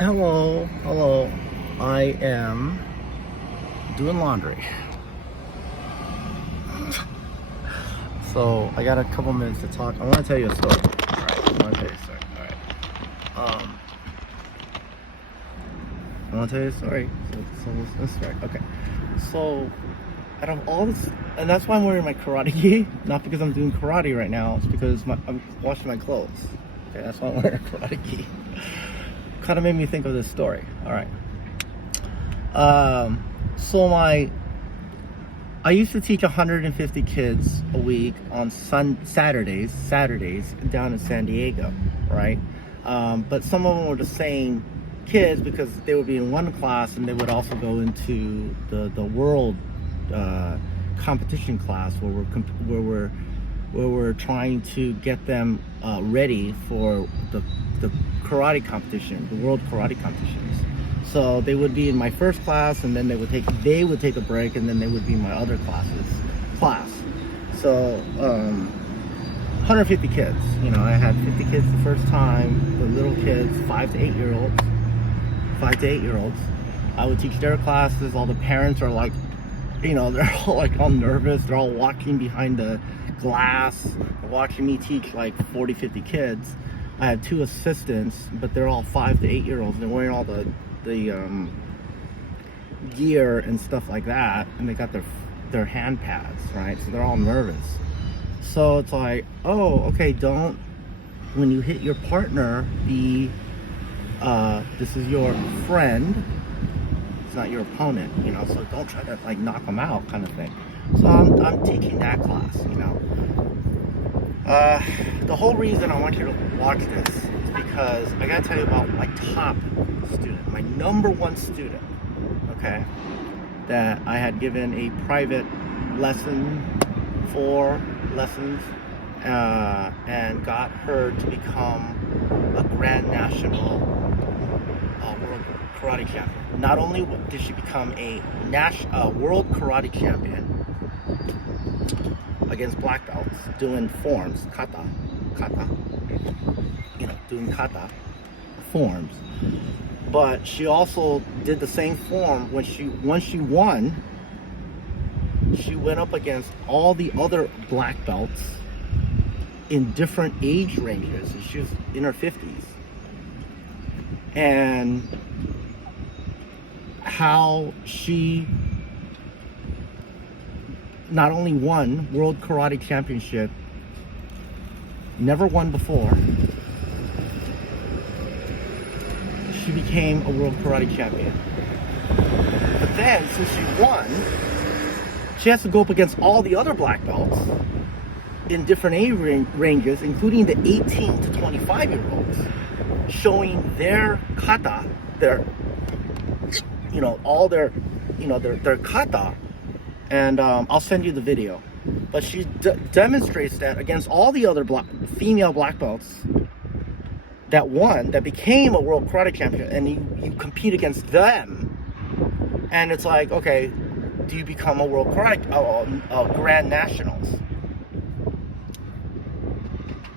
Hello, hello. I am doing laundry. So I got a couple minutes to talk. I want to tell you a story. All right, I want to tell you a story. All right. I want to tell you a story. So let's start. Okay. So out of all this, and that's why I'm wearing my karate gi. Not because I'm doing karate right now. It's because I'm washing my clothes. Okay, that's why I'm wearing a karate gi. Kind of made me think of this story. All right. So I used to teach 150 kids a week on Saturdays down in San Diego, right? But some of them were the same kids because they would be in one class and they would also go into the world competition class where we're trying to get them ready for the karate competition, the world karate competitions. So they would be in my first class, and then they would take a break, and then they would be in my other class. So 150 kids. You know, I had 50 kids the first time. The little kids, 5 to 8 year olds. I would teach their classes. All the parents are like, you know, they're all nervous. They're all walking behind the glass, watching me teach like 40, 50 kids. I had 2 assistants, but they're all 5 to 8 year olds. They're wearing all the gear and stuff like that, and they got their hand pads, right? So they're all nervous. So it's like, oh, okay, don't, when you hit your partner, this is your friend, it's not your opponent, you know, so don't try to like knock them out kind of thing. So I'm teaching that class, you know. The whole reason I want you to watch this is because I gotta tell you about my top student, my number one student, okay, that I had given a private lesson, 4 lessons, and got her to become a Grand National World Karate Champion. Not only did she become a World Karate Champion against black belts, doing forms, kata, you know, doing kata forms, but she also did the same form when once she won. She went up against all the other black belts in different age ranges. She was in her 50s, and how she not only won World Karate Championship, never won before, she became a World Karate Champion. But then, since she won, she has to go up against all the other black belts in different age ranges, including the 18 to 25 year olds, showing their kata, their, you know, all their, you know, their kata. And I'll send you the video. But she demonstrates that against all the other female black belts that won, that became a World Karate Champion, and you compete against them. And it's like, okay, do you become a World Karate Grand Nationals?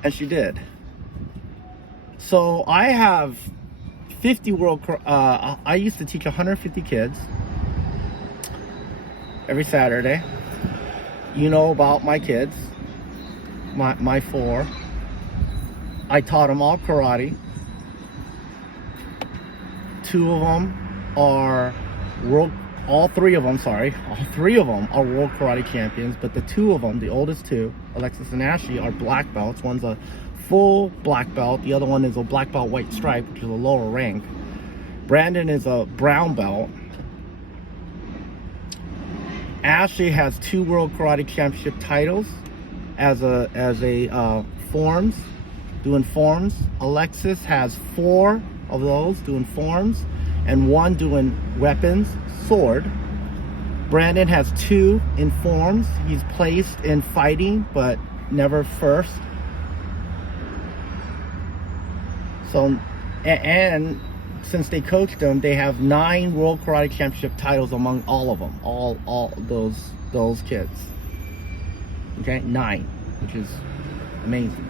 And she did. So I have 50 I used to teach 150 kids every Saturday. You know about my kids, my 4. I taught them all karate. 2 of them are all 3 of them are World Karate Champions, but the 2 of them, the oldest 2, Alexis and Ashley, are black belts. One's a full black belt, the other one is a black belt white stripe, which is a lower rank. Brandon is a brown belt. Ashley has 2 World Karate Championship titles as a forms, doing forms. Alexis has 4 of those doing forms, and 1 doing weapons, sword. Brandon has 2 in forms. He's placed in fighting, but never first. So, and since they coached him, they have 9 World Karate Championship titles among all of them, all those kids. Okay, 9, which is amazing.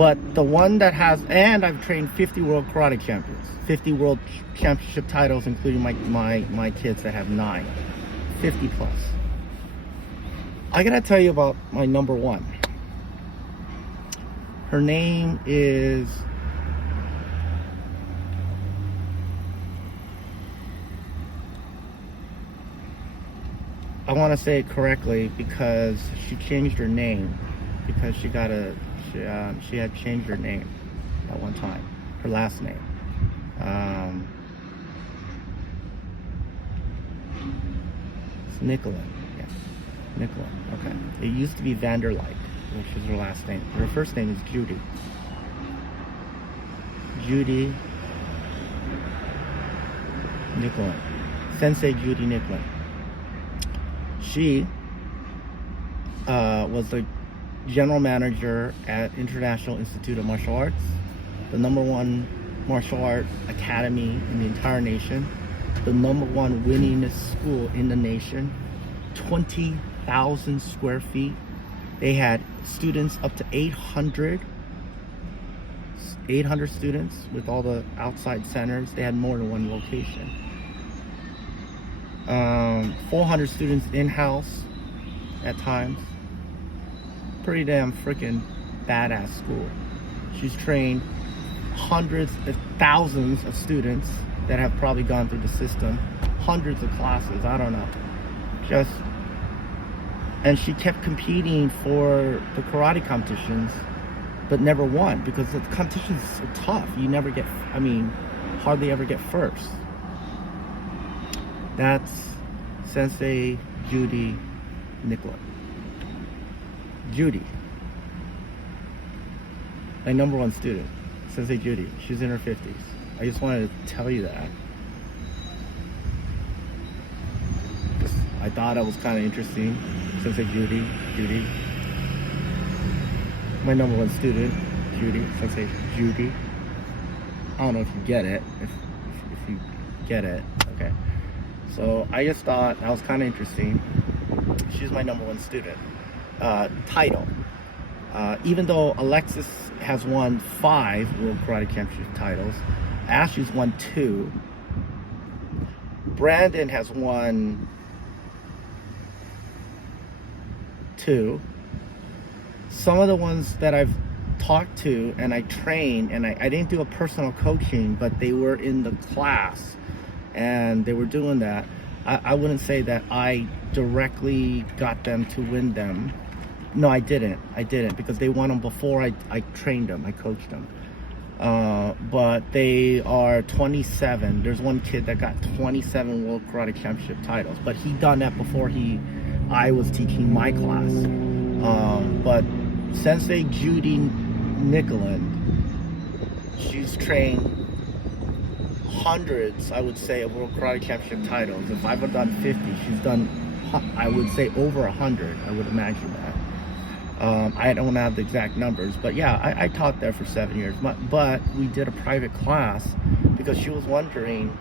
But the one that has, and I've trained 50 world karate champions, 50 world championship titles, including my kids that have 9, 50 plus. I gotta tell you about my number one. Her name is I want to say it correctly because she changed her name because she had changed her name at one time, her last name. It's Nicolin. Yes, Nicolin. Okay. It used to be Vanderlyke, which is her last name. Her first name is Judy. Judy Nicolin. Sensei Judy Nicolin. She was the general manager at International Institute of Martial Arts, the #1 martial art academy in the entire nation, the #1 winningest school in the nation, 20,000 square feet. They had students up to 800 students with all the outside centers. They had more than one location. 400 students in-house at times. Pretty damn freaking badass school. She's trained hundreds of thousands of students that have probably gone through the system, hundreds of classes, I don't know. And she kept competing for the karate competitions, but never won because the competition's so tough. You never get, hardly ever get first. That's Sensei Judy Nicolin. Judy, my #1 student, Sensei Judy. She's in her 50s. I just wanted to tell you that. I thought it was kind of interesting. Sensei Judy, my #1 student, Judy, Sensei Judy. I don't know if you get it. If you get it, okay. So I just thought that was kind of interesting. She's my #1 student. Title. Even though Alexis has won 5 World Karate Championship titles, Ashley's won 2. Brandon has won 2. Some of the ones that I've talked to and I trained, and I didn't do a personal coaching, but they were in the class and they were doing that. I wouldn't say that I directly got them to win them. No, I didn't because they won them before I trained them, I coached them. But they are 27. There's one kid that got 27 World Karate Championship titles, but he done that before I was teaching my class. But Sensei Judy Nicolin, she's trained hundreds, I would say, of World Karate Championship titles. If I've done 50, she's done, I would say, over 100. I would imagine that. I don't have the exact numbers, but yeah, I taught there for 7 years. But we did a private class because she was wondering,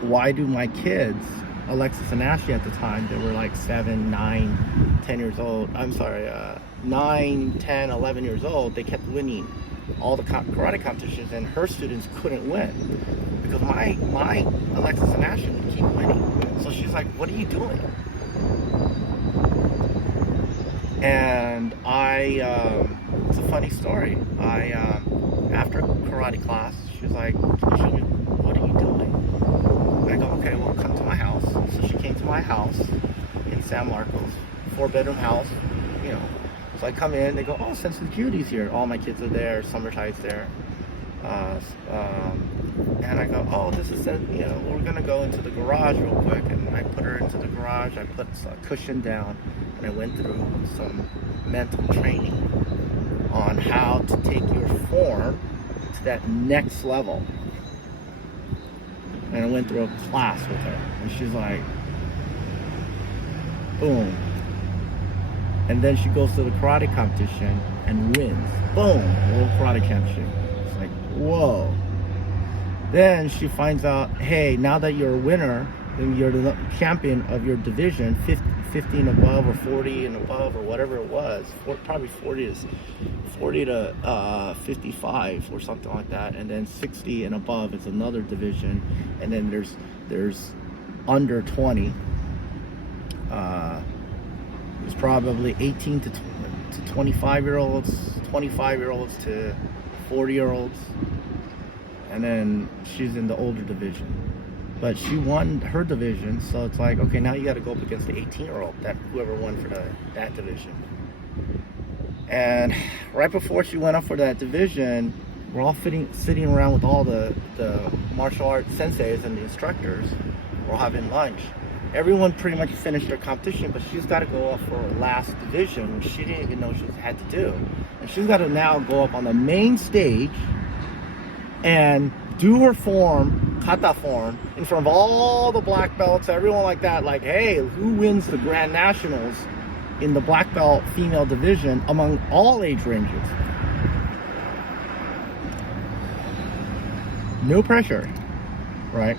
why do my kids, Alexis and Ashley at the time, they were like 7, 9, 10 years old. 9, 10, 11 years old. They kept winning all the karate competitions, and her students couldn't win because my Alexis and Ashley would keep winning. So she's like, "What are you doing?" And it's a funny story. After karate class, she was like, "What are you doing?" And I go, "Okay, well, come to my house." So she came to my house in San Marcos, 4-bedroom house, So I come in, they go, "Oh, Sensei Judy's here." All my kids are there, Summertide's there. And I go, "Oh, this is, we're gonna go into the garage real quick." And I put her into the garage, I put a cushion down, and I went through some mental training on how to take your form to that next level. And I went through a class with her, and she's like, boom. And then she goes to the karate competition and wins. Boom, World Karate Championship. It's like, whoa. Then she finds out, hey, now that you're a winner then you're the champion of your division, 50 and above, or 40 and above, or whatever it was. Probably 40 to 55 or something like that, and then 60 and above is another division, and then there's under 20. There's probably 18 to 25-year-olds, 25-year-olds to 40-year-olds, and then she's in the older division. But she won her division, so it's like, okay, now you got to go up against the 18-year-old, that whoever won for that division. And right before she went up for that division, we're all sitting around with all the martial arts senseis and the instructors. We're all having lunch. Everyone pretty much finished their competition, but she's got to go up for her last division, which she didn't even know she had to do. And she's got to now go up on the main stage and do her form, kata form, in front of all the black belts, everyone like that, like, hey, who wins the Grand Nationals in the black belt female division among all age ranges? No pressure, right?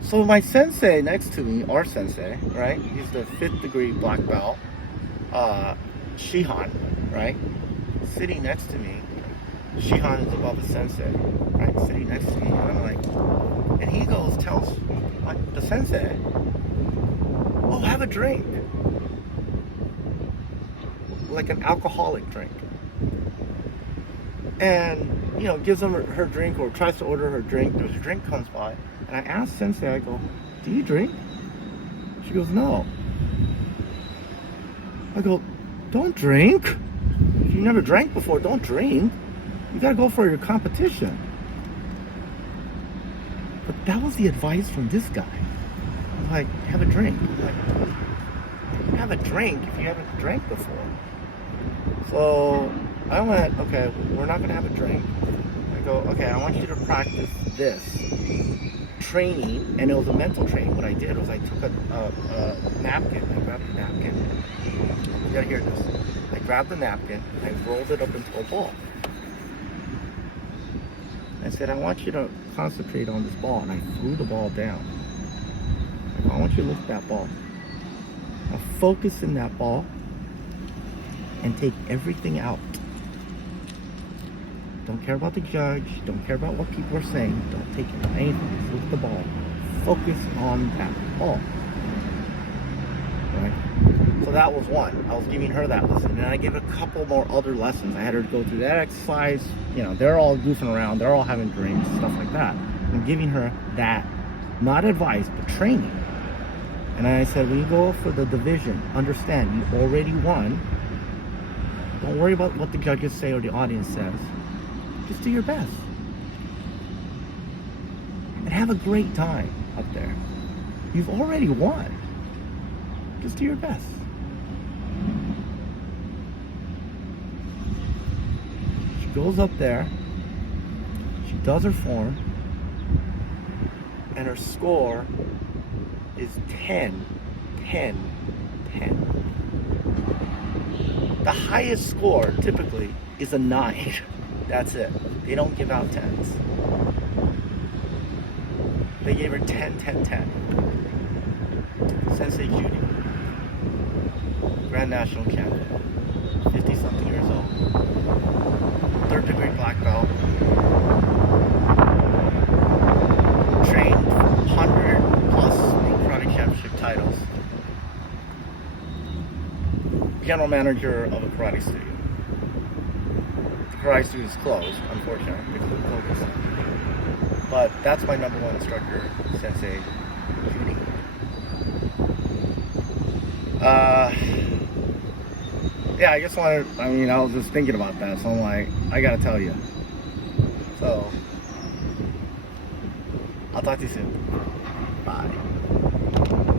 So my sensei next to me, our sensei, right? He's the 5th degree black belt, Shihan, right? Sitting next to me. Shihan is above the sensei, right? Sitting next to me, and I'm like, and he tells the sensei, oh, have a drink. Like an alcoholic drink. And, gives them her drink, or tries to order her drink. There's a drink comes by, and I asked sensei, I go, do you drink? She goes, no. I go, don't drink. If you never drank before, don't drink. You gotta go for your competition. But that was the advice from this guy. Like, have a drink. Like, have a drink if you haven't drank before. So I went, okay, we're not gonna have a drink. I go, okay, I want you to practice this training, and it was a mental training. What I did was I took a napkin, I grabbed a napkin. You gotta hear this. I grabbed the napkin, I rolled it up into a ball. I said, I want you to concentrate on this ball, and I threw the ball down. I want you to look at that ball. Now focus in that ball and take everything out. Don't care about the judge, don't care about what people are saying, don't take anything, just look at the ball. Focus on that ball. Right? So that was one. I was giving her that lesson. And I gave a couple more other lessons. I had her go through that exercise. They're all goofing around. They're all having drinks, stuff like that. I'm giving her that, not advice, but training. And I said, when you go for the division, understand you already won. Don't worry about what the judges say or the audience says. Just do your best. And have a great time up there. You've already won. Just do your best. She goes up there, she does her form, and her score is 10, 10, 10. The highest score typically is a 9. That's it. They don't give out 10s. They gave her 10, 10, 10. Sensei Judy, Grand National champion, 50-something years old, 3rd degree black belt, trained 100 plus karate championship titles, general manager of a karate studio. The karate studio is closed, unfortunately, because of COVID. But that's my number one instructor, Sensei Judy. Yeah, I was just thinking about that, so I'm like, I gotta tell you. So, I'll talk to you soon. Bye.